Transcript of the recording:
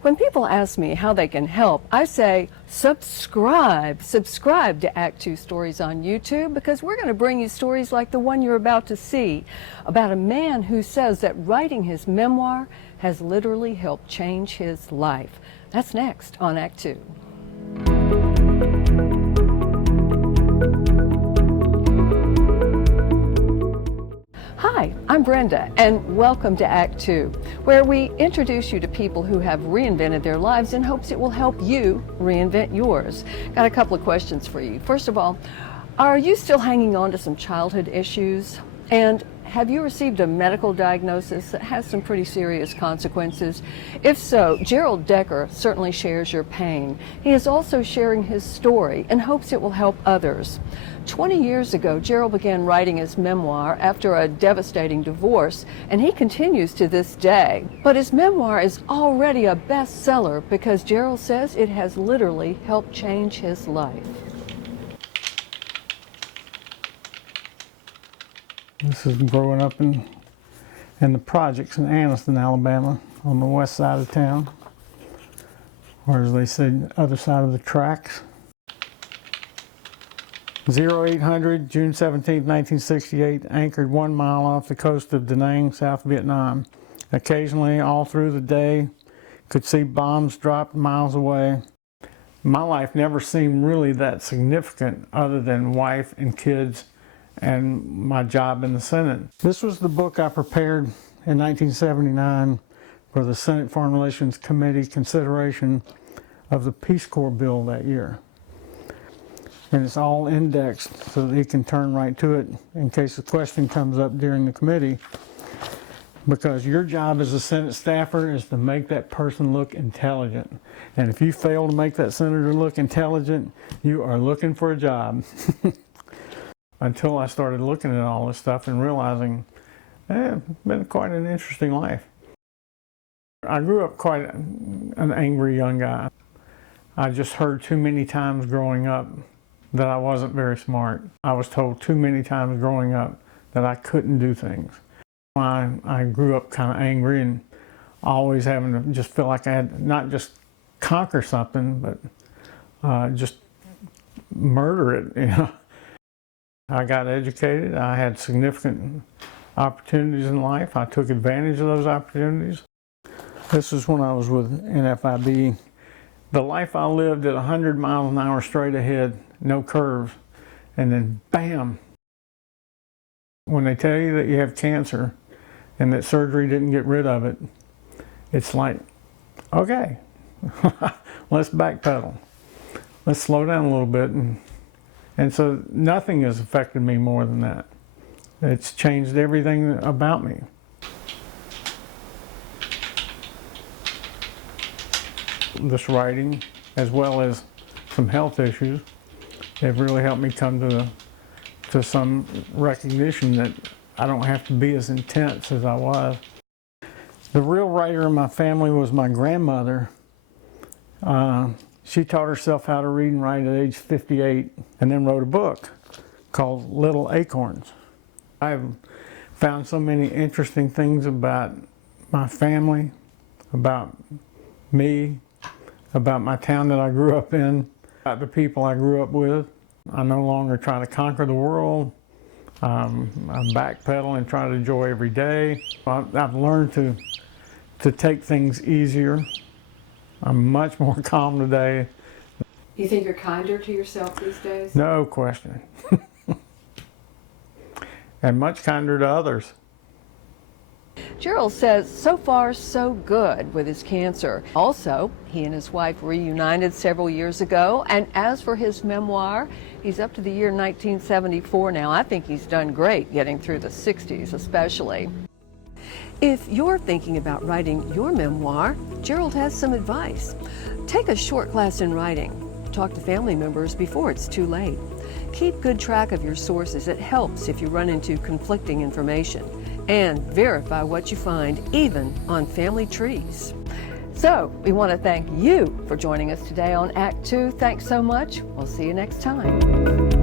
When people ask me how they can help, I say subscribe. Subscribe to actTWO Stories on YouTube, because we're going to bring you stories like the one you're about to see about a man who says that writing his memoir has literally helped change his life. That's next on actTWO. Hi, I'm Brenda, and welcome to actTWO, where we introduce you to people who have reinvented their lives in hopes it will help you reinvent yours. Got a couple of questions for you. First of all, are you still hanging on to some childhood issues? And have you received a medical diagnosis that has some pretty serious consequences? If so, Gerald Decker certainly shares your pain. He is also sharing his story in hopes it will help others. 20 years ago, Gerald began writing his memoir after a devastating divorce, and he continues to this day. But his memoir is already a bestseller because Gerald says it has literally helped change his life. This is growing up in the projects in Anniston, Alabama, on the west side of town, or as they say, other side of the tracks. 0800, June 17, 1968, anchored 1 mile off the coast of Da Nang, South Vietnam. Occasionally, all through the day, could see bombs dropped miles away. My life never seemed really that significant other than wife and kids and my job in the Senate. This was the book I prepared in 1979 for the Senate Foreign Relations Committee consideration of the Peace Corps bill that year. And it's all indexed so that he can turn right to it in case a question comes up during the committee. Because your job as a Senate staffer is to make that person look intelligent. And if you fail to make that senator look intelligent, you are looking for a job. Until I started looking at all this stuff and realizing, it's been quite an interesting life. I grew up quite an angry young guy. I just heard too many times growing up that I wasn't very smart. I was told too many times growing up that I couldn't do things. I grew up kind of angry and always having to just feel like I had not just conquer something, but just murder it, you know. I got educated. I had significant opportunities in life. I took advantage of those opportunities. This is when I was with NFIB. The life I lived at 100 miles an hour straight ahead, no curves, and then bam. When they tell you that you have cancer and that surgery didn't get rid of it, it's like, okay, let's backpedal. Let's slow down a little bit. And so nothing has affected me more than that. It's changed everything about me. This writing, as well as some health issues, have really helped me come to some recognition that I don't have to be as intense as I was. The real writer in my family was my grandmother. She taught herself how to read and write at age 58 and then wrote a book called Little Acorns. I've found so many interesting things about my family, about me, about my town that I grew up in, about the people I grew up with. I no longer try to conquer the world. I backpedal and try to enjoy every day. I've learned to take things easier. I'm much more calm today. You think you're kinder to yourself these days? No question. And much kinder to others. Gerald says so far so good with his cancer. Also, he and his wife reunited several years ago, and as for his memoir, he's up to the year 1974 now. I think he's done great getting through the 60s especially. If you're thinking about writing your memoir, Gerald has some advice. Take a short class in writing. Talk to family members before it's too late. Keep good track of your sources. It helps if you run into conflicting information. And verify what you find, even on family trees. So, we want to thank you for joining us today on actTWO. Thanks so much. We'll see you next time.